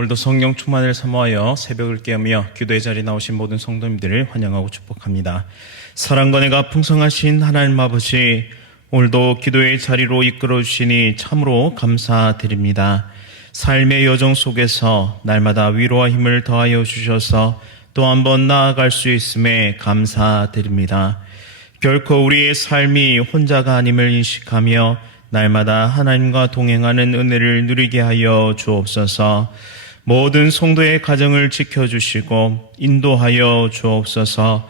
오늘도 성령 충만을 사모하여 새벽을 깨우며 기도의 자리에 나오신 모든 성도님들을 환영하고 축복합니다. 사랑과 은혜가 풍성하신 하나님 아버지, 오늘도 기도의 자리로 이끌어 주시니 참으로 감사드립니다. 삶의 여정 속에서 날마다 위로와 힘을 더하여 주셔서 또 한 번 나아갈 수 있음에 감사드립니다. 결코 우리의 삶이 혼자가 아님을 인식하며 날마다 하나님과 동행하는 은혜를 누리게 하여 주옵소서. 모든 성도의 가정을 지켜주시고 인도하여 주옵소서.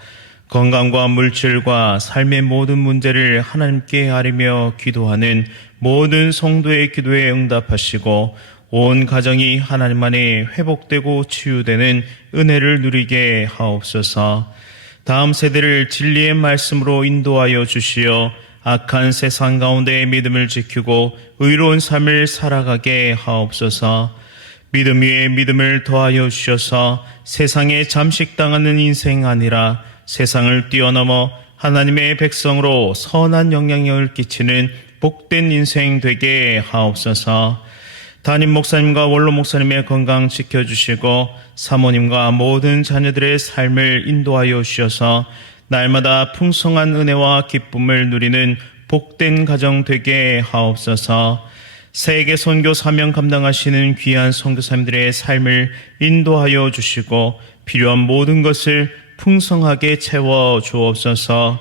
건강과 물질과 삶의 모든 문제를 하나님께 아뢰며 기도하는 모든 성도의 기도에 응답하시고 온 가정이 하나님 안에 회복되고 치유되는 은혜를 누리게 하옵소서. 다음 세대를 진리의 말씀으로 인도하여 주시어 악한 세상 가운데의 믿음을 지키고 의로운 삶을 살아가게 하옵소서. 믿음 위에 믿음을 더하여 주셔서 세상에 잠식당하는 인생 아니라 세상을 뛰어넘어 하나님의 백성으로 선한 영향력을 끼치는 복된 인생 되게 하옵소서. 담임 목사님과 원로 목사님의 건강 지켜주시고 사모님과 모든 자녀들의 삶을 인도하여 주셔서 날마다 풍성한 은혜와 기쁨을 누리는 복된 가정 되게 하옵소서. 세계 선교 사명 감당하시는 귀한 선교사님들의 삶을 인도하여 주시고 필요한 모든 것을 풍성하게 채워 주옵소서.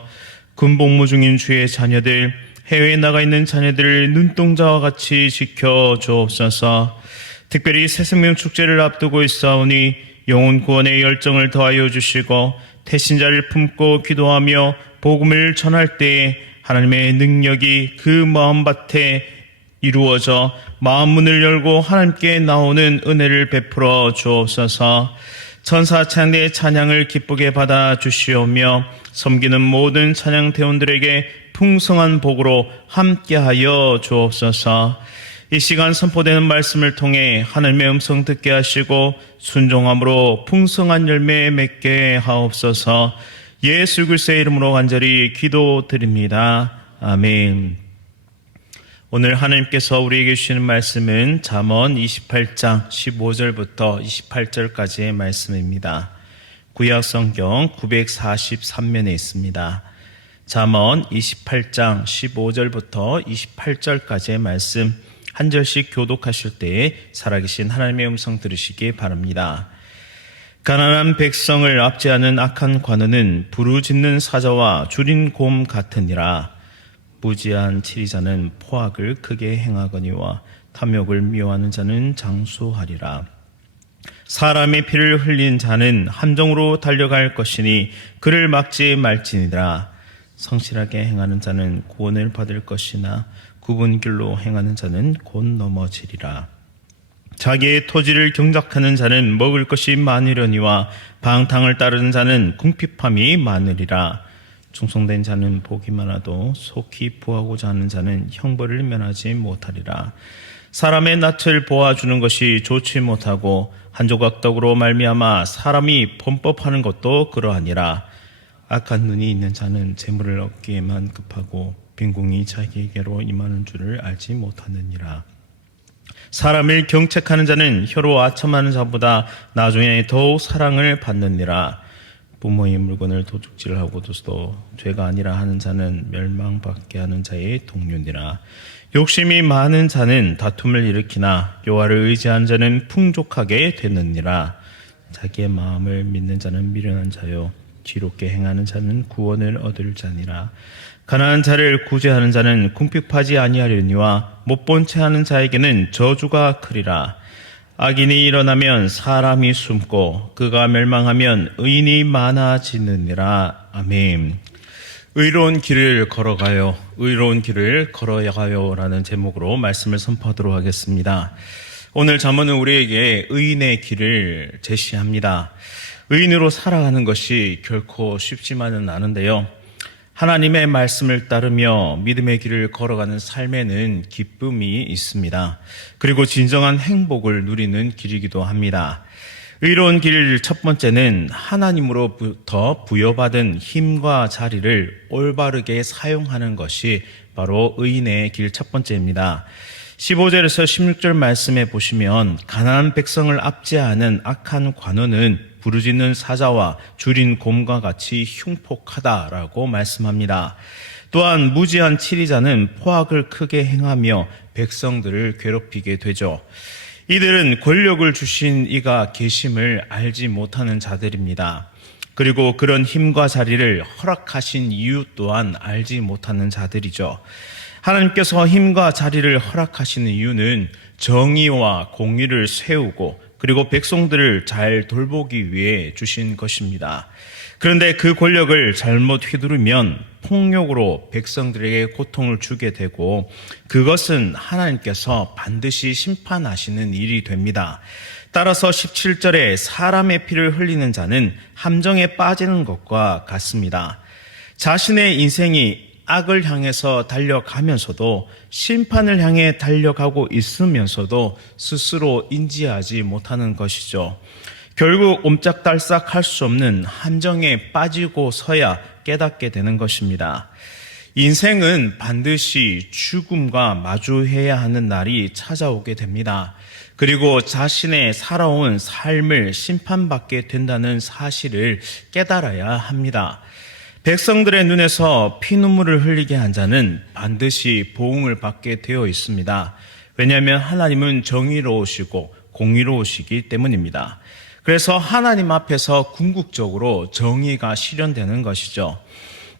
군복무 중인 주의 자녀들, 해외에 나가 있는 자녀들을 눈동자와 같이 지켜 주옵소서. 특별히 새생명 축제를 앞두고 있사오니 영혼 구원의 열정을 더하여 주시고 태신자를 품고 기도하며 복음을 전할 때에 하나님의 능력이 그 마음밭에 이루어져 마음 문을 열고 하나님께 나오는 은혜를 베풀어 주옵소서. 천사 찬양의 찬양을 기쁘게 받아 주시오며 섬기는 모든 찬양 대원들에게 풍성한 복으로 함께하여 주옵소서. 이 시간 선포되는 말씀을 통해 하나님의 음성 듣게 하시고 순종함으로 풍성한 열매 맺게 하옵소서. 예수 그리스도의 이름으로 간절히 기도드립니다. 아멘. 오늘 하나님께서 우리에게 주시는 말씀은 잠언 28장 15절부터 28절까지의 말씀입니다. 구약성경 943면에 있습니다. 잠언 28장 15절부터 28절까지의 말씀 한 절씩 교독하실 때에 살아계신 하나님의 음성 들으시기 바랍니다. 가난한 백성을 압제하는 악한 관원은 부르짖는 사자와 줄인 곰 같으니라. 무지한 치리자는 포악을 크게 행하거니와 탐욕을 미워하는 자는 장수하리라. 사람의 피를 흘린 자는 함정으로 달려갈 것이니 그를 막지 말지니라. 성실하게 행하는 자는 구원을 받을 것이나 굽은 길로 행하는 자는 곧 넘어지리라. 자기의 토지를 경작하는 자는 먹을 것이 많으려니와 방탕을 따르는 자는 궁핍함이 많으리라. 충성된 자는 복이 많아도 속히 부하고자 하는 자는 형벌을 면하지 못하리라. 사람의 낯을 보아주는 것이 좋지 못하고 한 조각 떡으로 말미암아 사람이 범법하는 것도 그러하니라. 악한 눈이 있는 자는 재물을 얻기에만 급하고 빈궁이 자기에게로 임하는 줄을 알지 못하느니라. 사람을 경책하는 자는 혀로 아첨하는 자보다 나중에 더욱 사랑을 받느니라. 부모의 물건을 도둑질하고도 죄가 아니라 하는 자는 멸망받게 하는 자의 동료니라. 욕심이 많은 자는 다툼을 일으키나 여호와를 의지한 자는 풍족하게 되느니라. 자기의 마음을 믿는 자는 미련한 자요 지롭게 행하는 자는 구원을 얻을 자니라. 가난한 자를 구제하는 자는 궁핍하지 아니하려니와 못본 채 하는 자에게는 저주가 크리라. 악인이 일어나면 사람이 숨고 그가 멸망하면 의인이 많아지느니라. 아멘. 의로운 길을 걸어가요. 의로운 길을 걸어가요 라는 제목으로 말씀을 선포하도록 하겠습니다. 오늘 잠언은 우리에게 의인의 길을 제시합니다. 의인으로 살아가는 것이 결코 쉽지만은 않은데요. 하나님의 말씀을 따르며 믿음의 길을 걸어가는 삶에는 기쁨이 있습니다. 그리고 진정한 행복을 누리는 길이기도 합니다. 의로운 길 첫 번째는 하나님으로부터 부여받은 힘과 자리를 올바르게 사용하는 것이 바로 의인의 길 첫 번째입니다. 15절에서 16절 말씀에 보시면 가난한 백성을 압제하는 악한 관원은 부르짖는 사자와 줄인 곰과 같이 흉폭하다라고 말씀합니다. 또한 무지한 치리자는 포악을 크게 행하며 백성들을 괴롭히게 되죠. 이들은 권력을 주신 이가 계심을 알지 못하는 자들입니다. 그리고 그런 힘과 자리를 허락하신 이유 또한 알지 못하는 자들이죠. 하나님께서 힘과 자리를 허락하시는 이유는 정의와 공의를 세우고 그리고 백성들을 잘 돌보기 위해 주신 것입니다. 그런데 그 권력을 잘못 휘두르면 폭력으로 백성들에게 고통을 주게 되고 그것은 하나님께서 반드시 심판하시는 일이 됩니다. 따라서 17절에 사람의 피를 흘리는 자는 함정에 빠지는 것과 같습니다. 자신의 인생이 악을 향해서 달려가면서도 심판을 향해 달려가고 있으면서도 스스로 인지하지 못하는 것이죠. 결국 옴짝달싹 할 수 없는 함정에 빠지고서야 깨닫게 되는 것입니다. 인생은 반드시 죽음과 마주해야 하는 날이 찾아오게 됩니다. 그리고 자신의 살아온 삶을 심판받게 된다는 사실을 깨달아야 합니다. 백성들의 눈에서 피눈물을 흘리게 한 자는 반드시 보응을 받게 되어 있습니다. 왜냐하면 하나님은 정의로우시고 공의로우시기 때문입니다. 그래서 하나님 앞에서 궁극적으로 정의가 실현되는 것이죠.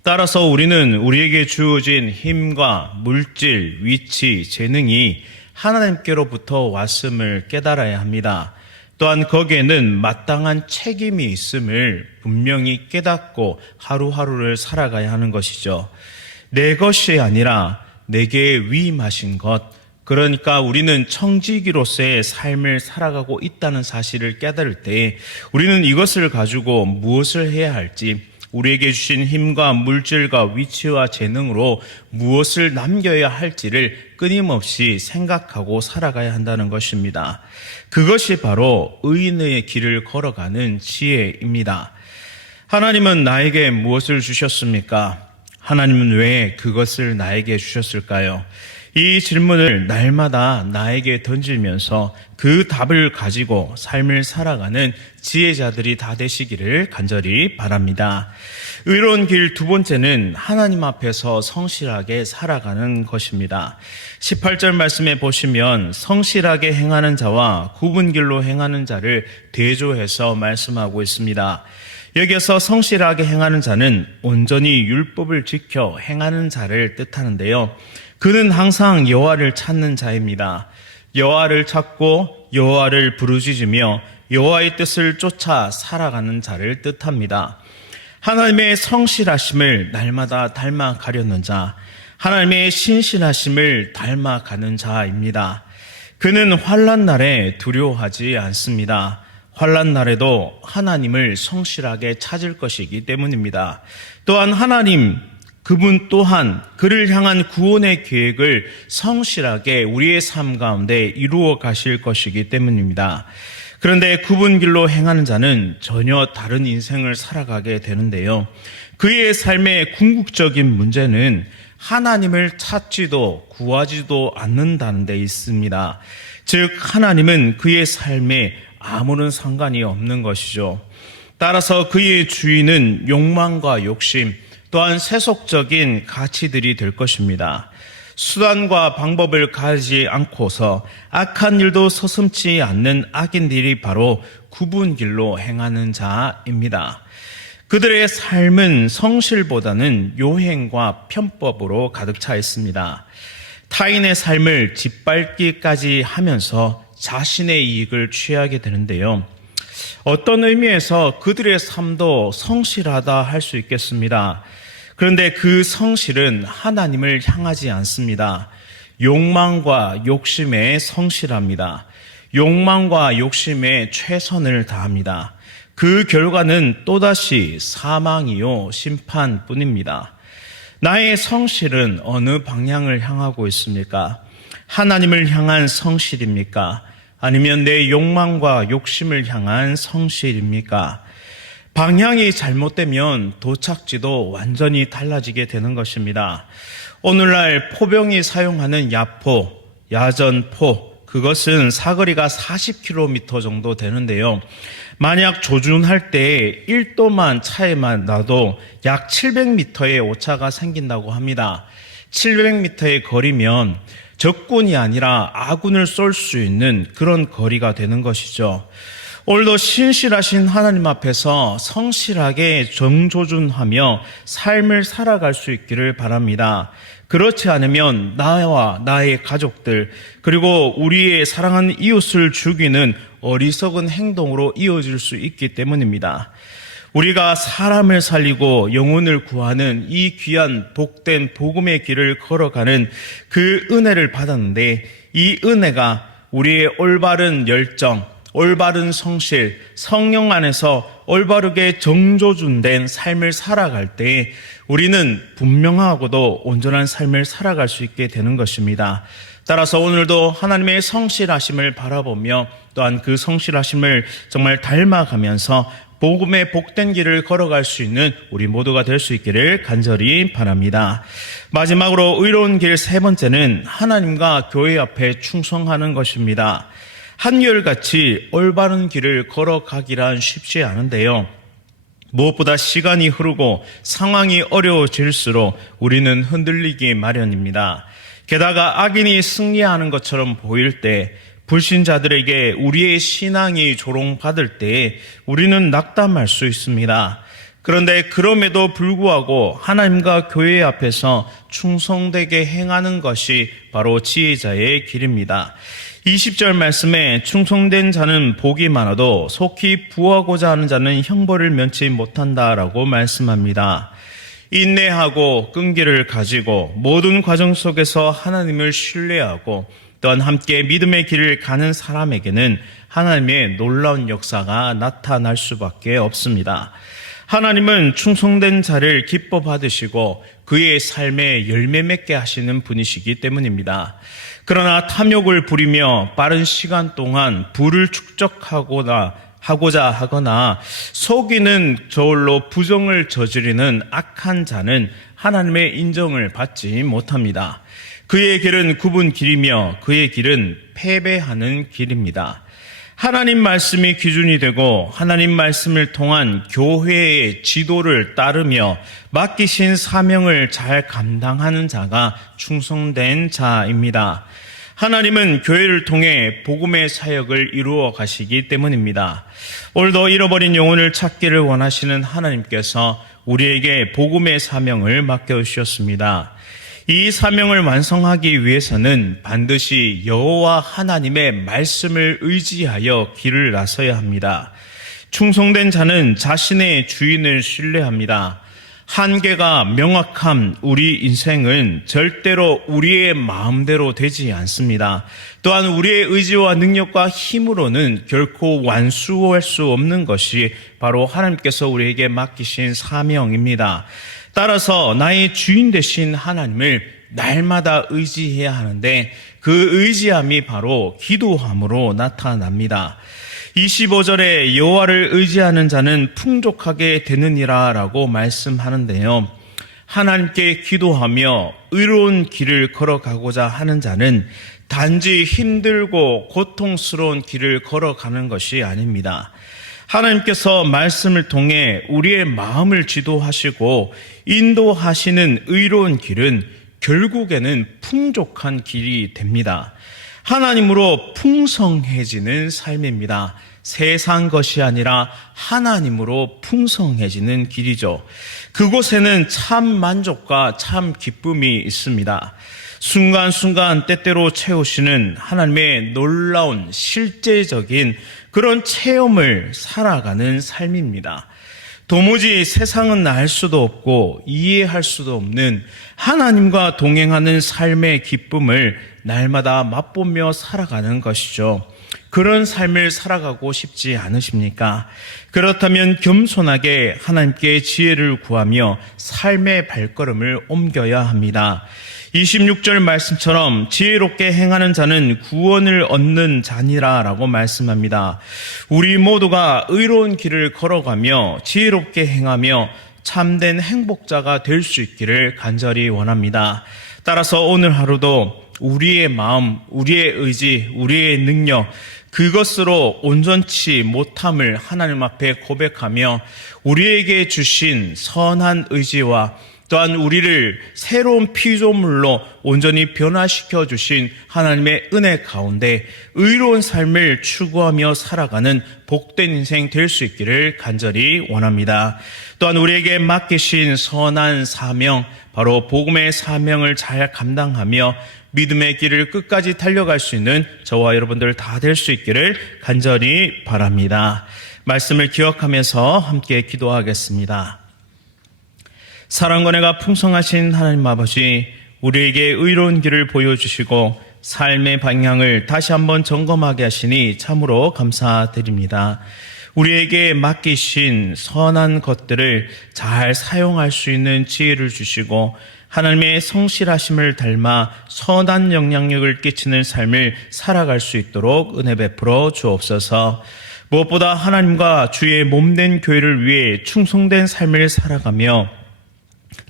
따라서 우리는 우리에게 주어진 힘과 물질, 위치, 재능이 하나님께로부터 왔음을 깨달아야 합니다. 또한 거기에는 마땅한 책임이 있음을 분명히 깨닫고 하루하루를 살아가야 하는 것이죠. 내 것이 아니라 내게 위임하신 것, 그러니까 우리는 청지기로서의 삶을 살아가고 있다는 사실을 깨달을 때 우리는 이것을 가지고 무엇을 해야 할지, 우리에게 주신 힘과 물질과 위치와 재능으로 무엇을 남겨야 할지를 끊임없이 생각하고 살아가야 한다는 것입니다. 그것이 바로 의인의 길을 걸어가는 지혜입니다. 하나님은 나에게 무엇을 주셨습니까? 하나님은 왜 그것을 나에게 주셨을까요? 이 질문을 날마다 나에게 던지면서 그 답을 가지고 삶을 살아가는 지혜자들이 다 되시기를 간절히 바랍니다. 의로운 길 두 번째는 하나님 앞에서 성실하게 살아가는 것입니다. 18절 말씀에 보시면 성실하게 행하는 자와 굽은 길로 행하는 자를 대조해서 말씀하고 있습니다. 여기에서 성실하게 행하는 자는 온전히 율법을 지켜 행하는 자를 뜻하는데요. 그는 항상 여호와를 찾는 자입니다. 여호와를 찾고 여호와를 부르짖으며 여호와의 뜻을 쫓아 살아가는 자를 뜻합니다. 하나님의 성실하심을 날마다 닮아가려는 자, 하나님의 신실하심을 닮아가는 자입니다. 그는 환난 날에 두려워하지 않습니다. 환난 날에도 하나님을 성실하게 찾을 것이기 때문입니다. 또한 하나님, 그분 또한 그를 향한 구원의 계획을 성실하게 우리의 삶 가운데 이루어 가실 것이기 때문입니다. 그런데 굽은 길로 행하는 자는 전혀 다른 인생을 살아가게 되는데요. 그의 삶의 궁극적인 문제는 하나님을 찾지도 구하지도 않는다는 데 있습니다. 즉 하나님은 그의 삶에 아무런 상관이 없는 것이죠. 따라서 그의 주인은 욕망과 욕심, 또한 세속적인 가치들이 될 것입니다. 수단과 방법을 가지지 않고서 악한 일도 서슴지 않는 악인들이 바로 굽은 길로 행하는 자입니다. 그들의 삶은 성실보다는 요행과 편법으로 가득 차 있습니다. 타인의 삶을 짓밟기까지 하면서 자신의 이익을 취하게 되는데요. 어떤 의미에서 그들의 삶도 성실하다 할 수 있겠습니다. 그런데 그 성실은 하나님을 향하지 않습니다. 욕망과 욕심에 성실합니다. 욕망과 욕심에 최선을 다합니다. 그 결과는 또다시 사망이요 심판뿐입니다. 나의 성실은 어느 방향을 향하고 있습니까? 하나님을 향한 성실입니까? 아니면 내 욕망과 욕심을 향한 성실입니까? 방향이 잘못되면 도착지도 완전히 달라지게 되는 것입니다. 오늘날 포병이 사용하는 야포, 야전포, 그것은 사거리가 40km 정도 되는데요. 만약 조준할 때 1도만 차이만 나도 약 700m의 오차가 생긴다고 합니다. 700m의 거리면 적군이 아니라 아군을 쏠 수 있는 그런 거리가 되는 것이죠. 오늘도 신실하신 하나님 앞에서 성실하게 정조준하며 삶을 살아갈 수 있기를 바랍니다. 그렇지 않으면 나와 나의 가족들 그리고 우리의 사랑하는 이웃을 죽이는 어리석은 행동으로 이어질 수 있기 때문입니다. 우리가 사람을 살리고 영혼을 구하는 이 귀한 복된 복음의 길을 걸어가는 그 은혜를 받았는데 이 은혜가 우리의 올바른 열정, 올바른 성실, 성령 안에서 올바르게 정조준된 삶을 살아갈 때 우리는 분명하고도 온전한 삶을 살아갈 수 있게 되는 것입니다. 따라서 오늘도 하나님의 성실하심을 바라보며 또한 그 성실하심을 정말 닮아가면서 복음의 복된 길을 걸어갈 수 있는 우리 모두가 될 수 있기를 간절히 바랍니다. 마지막으로 의로운 길 세 번째는 하나님과 교회 앞에 충성하는 것입니다. 한결같이 올바른 길을 걸어가기란 쉽지 않은데요. 무엇보다 시간이 흐르고 상황이 어려워질수록 우리는 흔들리기 마련입니다. 게다가 악인이 승리하는 것처럼 보일 때, 불신자들에게 우리의 신앙이 조롱받을 때 우리는 낙담할 수 있습니다. 그런데 그럼에도 불구하고 하나님과 교회 앞에서 충성되게 행하는 것이 바로 지혜자의 길입니다. 20절 말씀에 충성된 자는 복이 많아도 속히 부하고자 하는 자는 형벌을 면치 못한다라고 말씀합니다. 인내하고 끈기를 가지고 모든 과정 속에서 하나님을 신뢰하고 또한 함께 믿음의 길을 가는 사람에게는 하나님의 놀라운 역사가 나타날 수밖에 없습니다. 하나님은 충성된 자를 기뻐 받으시고 그의 삶에 열매 맺게 하시는 분이시기 때문입니다. 그러나 탐욕을 부리며 빠른 시간 동안 부를 축적하고자 하거나 속이는 저울로 부정을 저지르는 악한 자는 하나님의 인정을 받지 못합니다. 그의 길은 굽은 길이며 그의 길은 패배하는 길입니다. 하나님 말씀이 기준이 되고 하나님 말씀을 통한 교회의 지도를 따르며 맡기신 사명을 잘 감당하는 자가 충성된 자입니다. 하나님은 교회를 통해 복음의 사역을 이루어 가시기 때문입니다. 오늘도 잃어버린 영혼을 찾기를 원하시는 하나님께서 우리에게 복음의 사명을 맡겨주셨습니다. 이 사명을 완성하기 위해서는 반드시 여호와 하나님의 말씀을 의지하여 길을 나서야 합니다. 충성된 자는 자신의 주인을 신뢰합니다. 한계가 명확한 우리 인생은 절대로 우리의 마음대로 되지 않습니다. 또한 우리의 의지와 능력과 힘으로는 결코 완수할 수 없는 것이 바로 하나님께서 우리에게 맡기신 사명입니다. 따라서 나의 주인 되신 하나님을 날마다 의지해야 하는데 그 의지함이 바로 기도함으로 나타납니다. 25절에 여호와를 의지하는 자는 풍족하게 되느니라 라고 말씀하는데요. 하나님께 기도하며 의로운 길을 걸어가고자 하는 자는 단지 힘들고 고통스러운 길을 걸어가는 것이 아닙니다. 하나님께서 말씀을 통해 우리의 마음을 지도하시고 인도하시는 의로운 길은 결국에는 풍족한 길이 됩니다. 하나님으로 풍성해지는 삶입니다. 세상 것이 아니라 하나님으로 풍성해지는 길이죠. 그곳에는 참 만족과 참 기쁨이 있습니다. 순간순간 때때로 채우시는 하나님의 놀라운 실제적인 그런 체험을 살아가는 삶입니다. 도무지 세상은 알 수도 없고 이해할 수도 없는 하나님과 동행하는 삶의 기쁨을 날마다 맛보며 살아가는 것이죠. 그런 삶을 살아가고 싶지 않으십니까? 그렇다면 겸손하게 하나님께 지혜를 구하며 삶의 발걸음을 옮겨야 합니다. 26절 말씀처럼 지혜롭게 행하는 자는 구원을 얻는 자니라 라고 말씀합니다. 우리 모두가 의로운 길을 걸어가며 지혜롭게 행하며 참된 행복자가 될 수 있기를 간절히 원합니다. 따라서 오늘 하루도 우리의 마음, 우리의 의지, 우리의 능력, 그것으로 온전치 못함을 하나님 앞에 고백하며 우리에게 주신 선한 의지와 또한 우리를 새로운 피조물로 온전히 변화시켜 주신 하나님의 은혜 가운데 의로운 삶을 추구하며 살아가는 복된 인생 될 수 있기를 간절히 원합니다. 또한 우리에게 맡기신 선한 사명, 바로 복음의 사명을 잘 감당하며 믿음의 길을 끝까지 달려갈 수 있는 저와 여러분들 다 될 수 있기를 간절히 바랍니다. 말씀을 기억하면서 함께 기도하겠습니다. 사랑과 은혜가 풍성하신 하나님 아버지, 우리에게 의로운 길을 보여주시고 삶의 방향을 다시 한번 점검하게 하시니 참으로 감사드립니다. 우리에게 맡기신 선한 것들을 잘 사용할 수 있는 지혜를 주시고 하나님의 성실하심을 닮아 선한 영향력을 끼치는 삶을 살아갈 수 있도록 은혜 베풀어 주옵소서. 무엇보다 하나님과 주의 몸된 교회를 위해 충성된 삶을 살아가며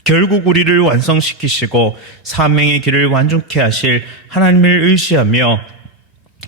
결국 우리를 완성시키시고 사명의 길을 완전케 하실 하나님을 의지하며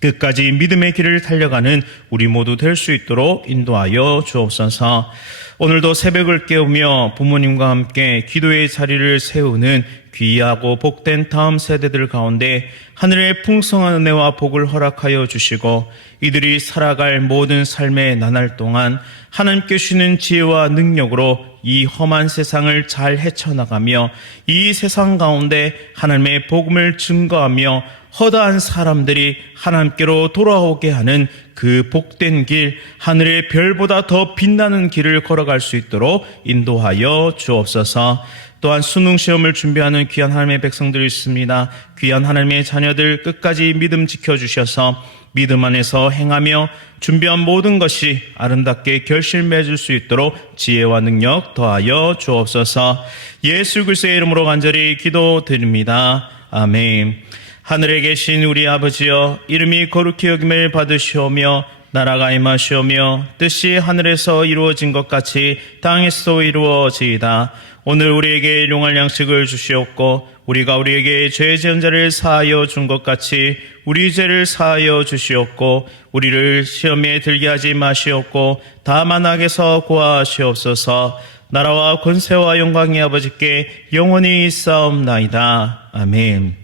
끝까지 믿음의 길을 달려가는 우리 모두 될 수 있도록 인도하여 주옵소서. 오늘도 새벽을 깨우며 부모님과 함께 기도의 자리를 세우는 귀하고 복된 다음 세대들 가운데 하늘의 풍성한 은혜와 복을 허락하여 주시고 이들이 살아갈 모든 삶의 나날 동안 하나님께 주시는 지혜와 능력으로 이 험한 세상을 잘 헤쳐나가며 이 세상 가운데 하나님의 복음을 증거하며 허다한 사람들이 하나님께로 돌아오게 하는 그 복된 길, 하늘의 별보다 더 빛나는 길을 걸어갈 수 있도록 인도하여 주옵소서. 또한 수능시험을 준비하는 귀한 하나님의 백성들이 있습니다. 귀한 하나님의 자녀들 끝까지 믿음 지켜주셔서 믿음 안에서 행하며 준비한 모든 것이 아름답게 결실 맺을 수 있도록 지혜와 능력 더하여 주옵소서. 예수 그리스도의 이름으로 간절히 기도드립니다. 아멘. 하늘에 계신 우리 아버지여, 이름이 거룩히 여김을 받으시오며 나라가 임하시오며 뜻이 하늘에서 이루어진 것 같이 땅에서도 이루어지이다. 오늘 우리에게 일용할 양식을 주시옵고 우리가 우리에게 죄 지은 자를 사하여 준 것 같이 우리 죄를 사하여 주시옵고 우리를 시험에 들게 하지 마시옵고 다만 악에서 구하시옵소서. 나라와 권세와 영광이 아버지께 영원히 있사옵나이다. 아멘.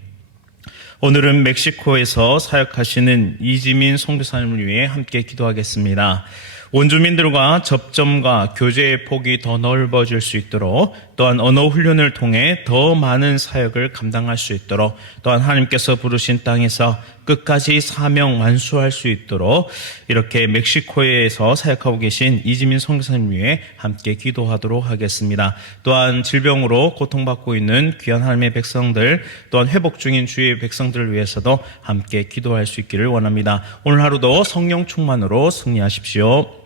오늘은 멕시코에서 사역하시는 이지민 선교사님을 위해 함께 기도하겠습니다. 원주민들과 접점과 교제의 폭이 더 넓어질 수 있도록, 또한 언어 훈련을 통해 더 많은 사역을 감당할 수 있도록, 또한 하나님께서 부르신 땅에서 끝까지 사명 완수할 수 있도록 이렇게 멕시코에서 사역하고 계신 이지민 선교사님 위해 함께 기도하도록 하겠습니다. 또한 질병으로 고통받고 있는 귀한 하나님의 백성들, 또한 회복 중인 주의 백성들을 위해서도 함께 기도할 수 있기를 원합니다. 오늘 하루도 성령 충만으로 승리하십시오.